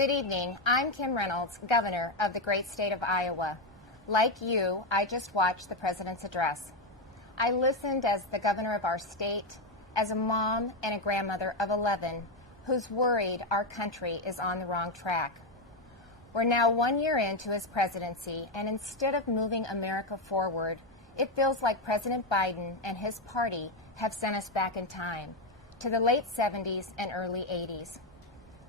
Good evening. I'm Kim Reynolds, Governor of the great state of Iowa. Like you, I just watched the President's address. I listened as the governor of our state, as a mom and a grandmother of 11 who's worried our country is on the wrong track. We're now 1 year into his presidency, and instead of moving America forward, it feels like President Biden and his party have sent us back in time to the late 70s and early 80s,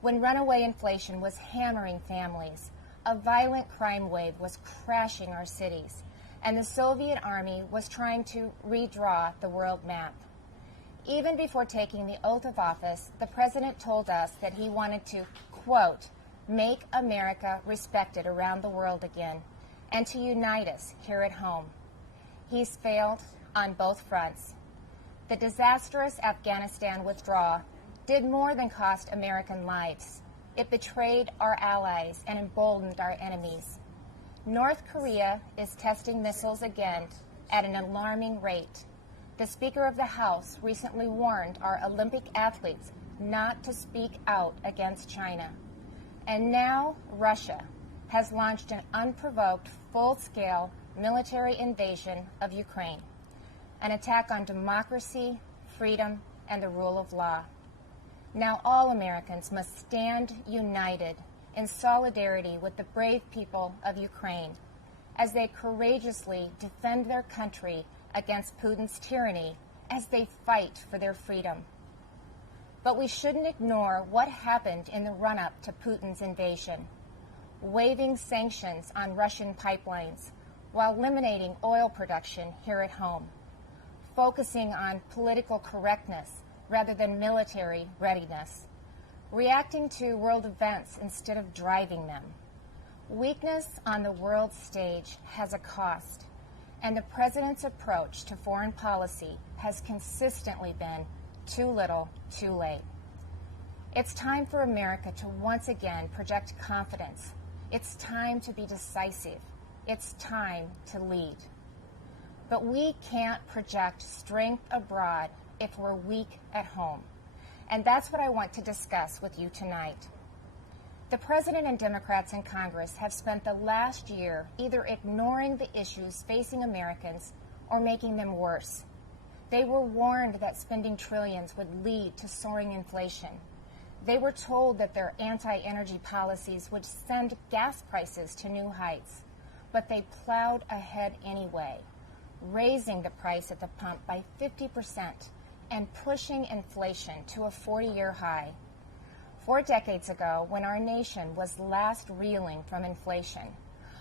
when runaway inflation was hammering families, a violent crime wave was crashing our cities, and the Soviet Army was trying to redraw the world map. Even before taking the oath of office, the president told us that he wanted to, quote, make America respected around the world again, and to unite us here at home. He's failed on both fronts. The disastrous Afghanistan withdrawal did more than cost American lives. It betrayed our allies and emboldened our enemies. North Korea is testing missiles again at an alarming rate. The Speaker of the House recently warned our Olympic athletes not to speak out against China. And now Russia has launched an unprovoked, full-scale military invasion of Ukraine, an attack on democracy, freedom, and the rule of law. Now all Americans must stand united in solidarity with the brave people of Ukraine as they courageously defend their country against Putin's tyranny as they fight for their freedom. But we shouldn't ignore what happened in the run-up to Putin's invasion, waiving sanctions on Russian pipelines while eliminating oil production here at home, focusing on political correctness rather than military readiness, reacting to world events instead of driving them. Weakness on the world stage has a cost, and the president's approach to foreign policy has consistently been too little, too late. It's time for America to once again project confidence. It's time to be decisive. It's time to lead. But we can't project strength abroad if we're weak at home. And that's what I want to discuss with you tonight. The President and Democrats in Congress have spent the last year either ignoring the issues facing Americans or making them worse. They were warned that spending trillions would lead to soaring inflation. They were told that their anti-energy policies would send gas prices to new heights, but they plowed ahead anyway, raising the price at the pump by 50% and pushing inflation to a 40-year high. 4 decades ago, when our nation was last reeling from inflation,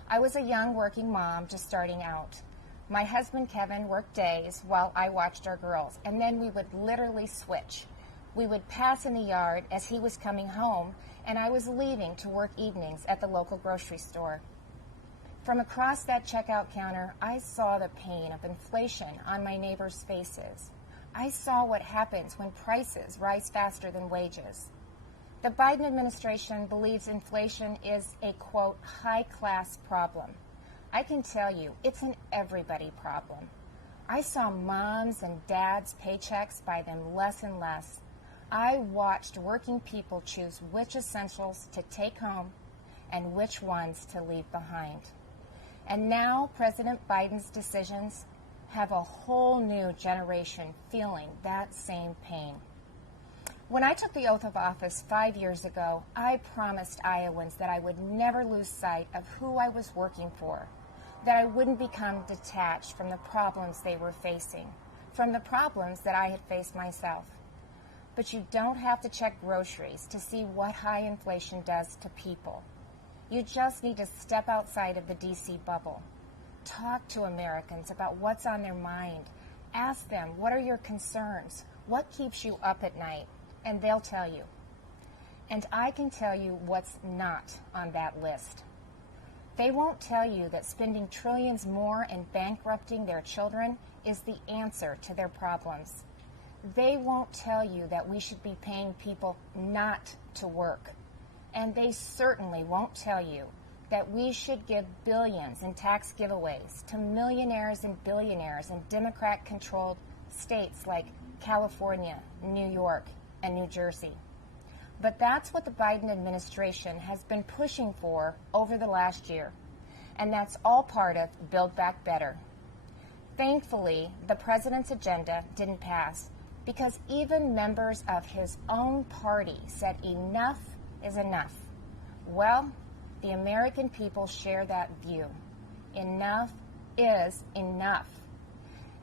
I was a young working mom just starting out. My husband Kevin worked days while I watched our girls, and then we would literally switch. We would pass in the yard as he was coming home, and I was leaving to work evenings at the local grocery store. From across that checkout counter, I saw the pain of inflation on my neighbors' faces. I saw what happens when prices rise faster than wages. The Biden administration believes inflation is a, quote, high-class problem. I can tell you, it's an everybody problem. I saw moms and dads' paychecks buy them less and less. I watched working people choose which essentials to take home and which ones to leave behind. And now President Biden's decisions have a whole new generation feeling that same pain. When I took the oath of office 5 years ago, I promised Iowans that I would never lose sight of who I was working for, that I wouldn't become detached from the problems they were facing, from the problems that I had faced myself. But you don't have to check groceries to see what high inflation does to people. You just need to step outside of the D.C. bubble. Talk to Americans about what's on their mind. Ask them, what are your concerns? What keeps you up at night? And they'll tell you. And I can tell you what's not on that list. They won't tell you that spending trillions more and bankrupting their children is the answer to their problems. They won't tell you that we should be paying people not to work. And they certainly won't tell you that we should give billions in tax giveaways to millionaires and billionaires in Democrat-controlled states like California, New York, and New Jersey. But that's what the Biden administration has been pushing for over the last year. And that's all part of Build Back Better. Thankfully, the president's agenda didn't pass because even members of his own party said enough is enough. Well, the American people share that view. Enough is enough.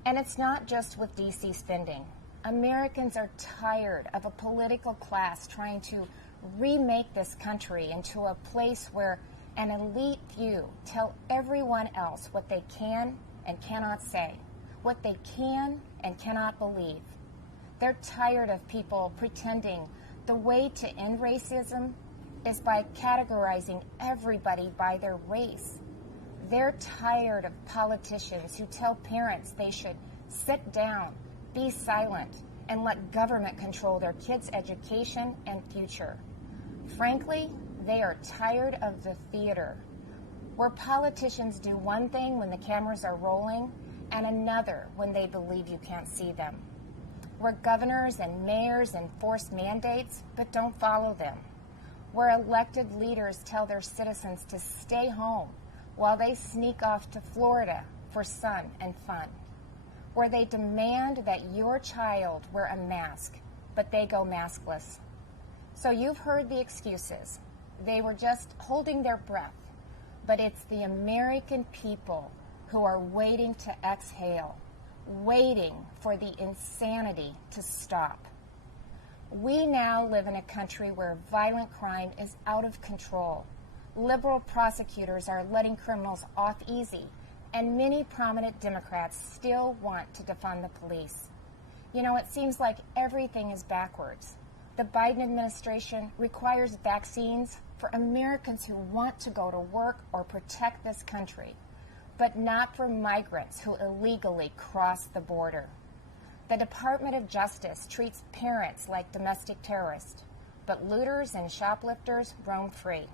And it's not just with D.C. spending. Americans are tired of a political class trying to remake this country into a place where an elite few tell everyone else what they can and cannot say, what they can and cannot believe. They're tired of people pretending the way to end racism is by categorizing everybody by their race. They're tired of politicians who tell parents they should sit down, be silent, and let government control their kids' education and future. Frankly, they are tired of the theater, where politicians do one thing when the cameras are rolling and another when they believe you can't see them. Where governors and mayors enforce mandates but don't follow them. Where elected leaders tell their citizens to stay home while they sneak off to Florida for sun and fun. Where they demand that your child wear a mask, but they go maskless. So you've heard the excuses. They were just holding their breath. But it's the American people who are waiting to exhale, waiting for the insanity to stop. We now live in a country where violent crime is out of control. Liberal prosecutors are letting criminals off easy, and many prominent Democrats still want to defund the police. You know, it seems like everything is backwards. The Biden administration requires vaccines for Americans who want to go to work or protect this country, but not for migrants who illegally cross the border. The Department of Justice treats parents like domestic terrorists, but looters and shoplifters roam free.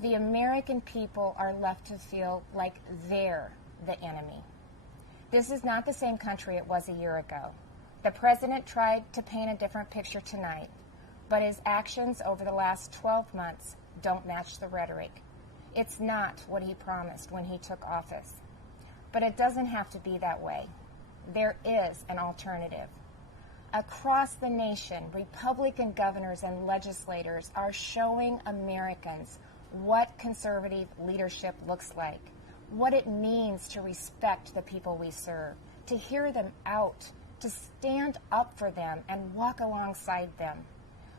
The American people are left to feel like they're the enemy. This is not the same country it was a year ago. The president tried to paint a different picture tonight, but his actions over the last 12 months don't match the rhetoric. It's not what he promised when he took office. But it doesn't have to be that way. There is an alternative. Across the nation, Republican governors and legislators are showing Americans what conservative leadership looks like, what it means to respect the people we serve, to hear them out, to stand up for them and walk alongside them.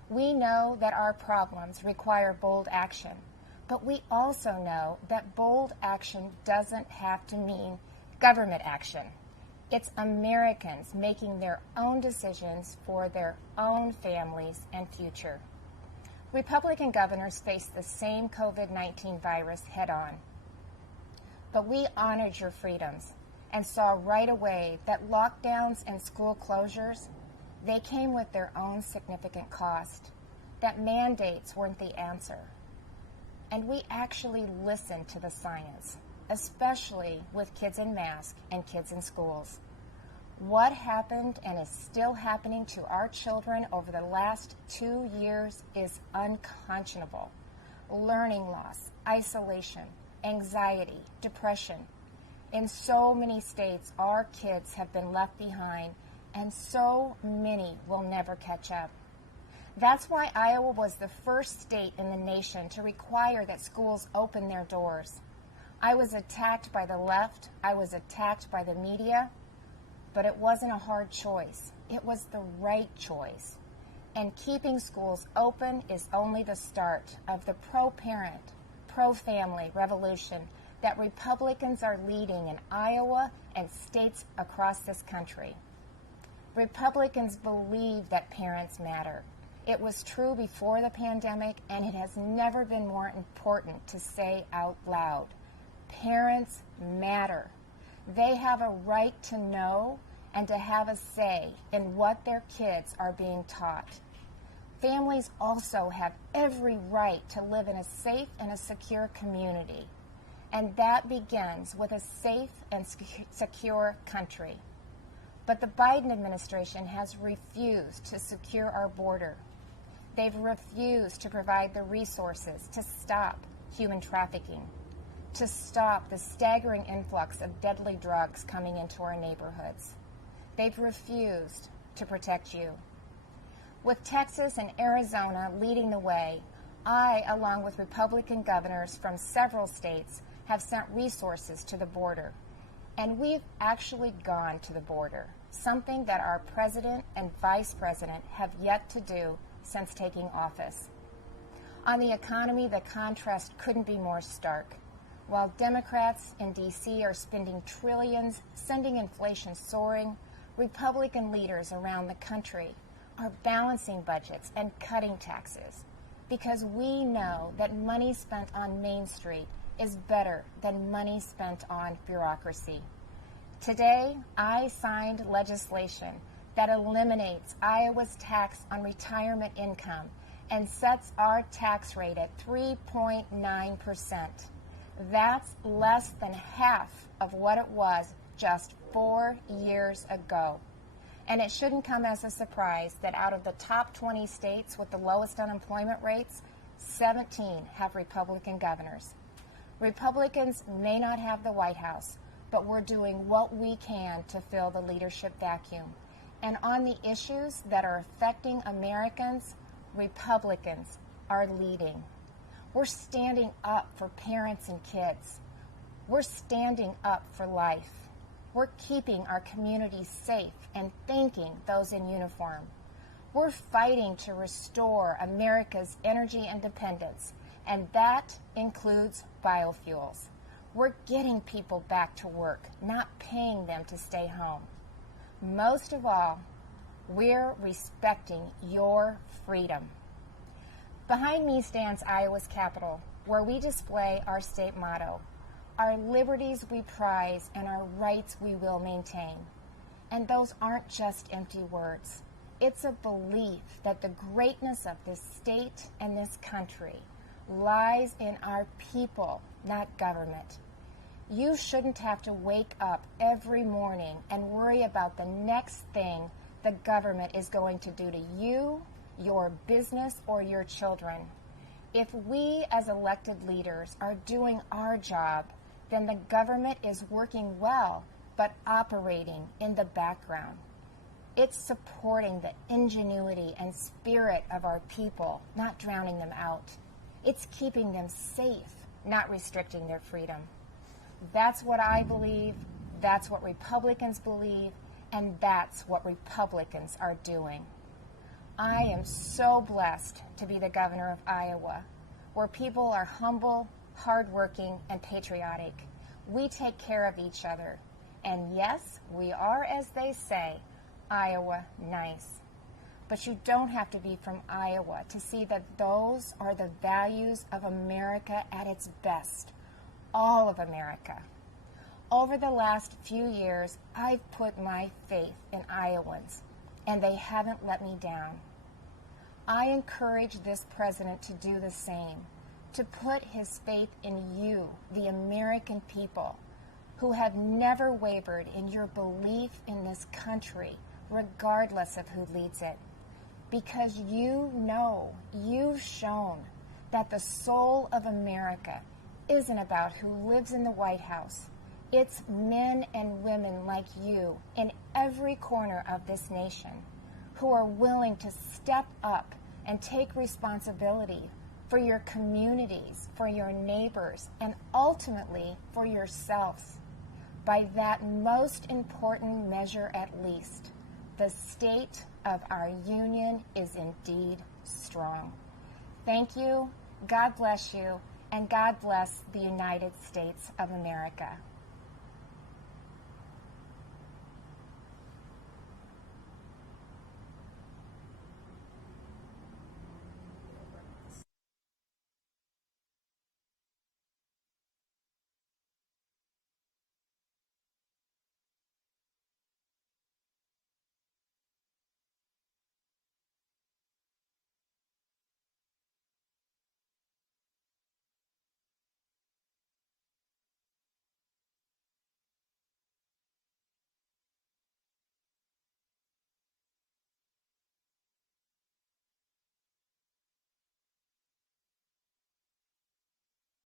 We know that our problems require bold action, but we also know that bold action doesn't have to mean government action. It's Americans making their own decisions for their own families and future. Republican governors face the same COVID-19 virus head-on. But we honored your freedoms and saw right away that lockdowns and school closures, they came with their own significant cost, that mandates weren't the answer. And we actually listened to the science, especially with kids in masks and kids in schools. What happened and is still happening to our children over the last 2 years is unconscionable. Learning loss, isolation, anxiety, depression. In so many states, our kids have been left behind, and so many will never catch up. That's why Iowa was the first state in the nation to require that schools open their doors. I was attacked by the left, I was attacked by the media, but it wasn't a hard choice. It was the right choice. And keeping schools open is only the start of the pro-parent, pro-family revolution that Republicans are leading in Iowa and states across this country. Republicans believe that parents matter. It was true before the pandemic, and it has never been more important to say out loud. Parents matter. They have a right to know and to have a say in what their kids are being taught. Families also have every right to live in a safe and a secure community, and that begins with a safe and secure country. But the Biden administration has refused to secure our border. They've refused to provide the resources to stop human trafficking, to stop the staggering influx of deadly drugs coming into our neighborhoods. They've refused to protect you. With Texas and Arizona leading the way, I, along with Republican governors from several states, have sent resources to the border. And we've actually gone to the border, something that our president and vice president have yet to do since taking office. On the economy, the contrast couldn't be more stark. While Democrats in D.C. are spending trillions, sending inflation soaring, Republican leaders around the country are balancing budgets and cutting taxes, because we know that money spent on Main Street is better than money spent on bureaucracy. Today, I signed legislation that eliminates Iowa's tax on retirement income and sets our tax rate at 3.9%. That's less than half of what it was just 4 years ago. And it shouldn't come as a surprise that out of the top 20 states with the lowest unemployment rates, 17 have Republican governors. Republicans may not have the White House, but we're doing what we can to fill the leadership vacuum. And on the issues that are affecting Americans, Republicans are leading. We're standing up for parents and kids. We're standing up for life. We're keeping our communities safe and thanking those in uniform. We're fighting to restore America's energy independence, and that includes biofuels. We're getting people back to work, not paying them to stay home. Most of all, we're respecting your freedom. Behind me stands Iowa's Capitol, where we display our state motto, our liberties we prize and our rights we will maintain. And those aren't just empty words. It's a belief that the greatness of this state and this country lies in our people, not government. You shouldn't have to wake up every morning and worry about the next thing the government is going to do to you, your business, or your children. If we as elected leaders are doing our job, then the government is working well, but operating in the background. It's supporting the ingenuity and spirit of our people, not drowning them out. It's keeping them safe, not restricting their freedom. That's what I believe, that's what Republicans believe, and that's what Republicans are doing. I am so blessed to be the governor of Iowa, where people are humble, hardworking, and patriotic. We take care of each other. And yes, we are, as they say, Iowa nice. But you don't have to be from Iowa to see that those are the values of America at its best. All of America. Over the last few years, I've put my faith in Iowans, and they haven't let me down. I encourage this president to do the same, to put his faith in you, the American people, who have never wavered in your belief in this country, regardless of who leads it. Because you know, you've shown that the soul of America isn't about who lives in the White House. It's men and women like you in every corner of this nation who are willing to step up and take responsibility for your communities, for your neighbors, and ultimately for yourselves. By that most important measure at least, the state of our union is indeed strong. Thank you, God bless you, and God bless the United States of America.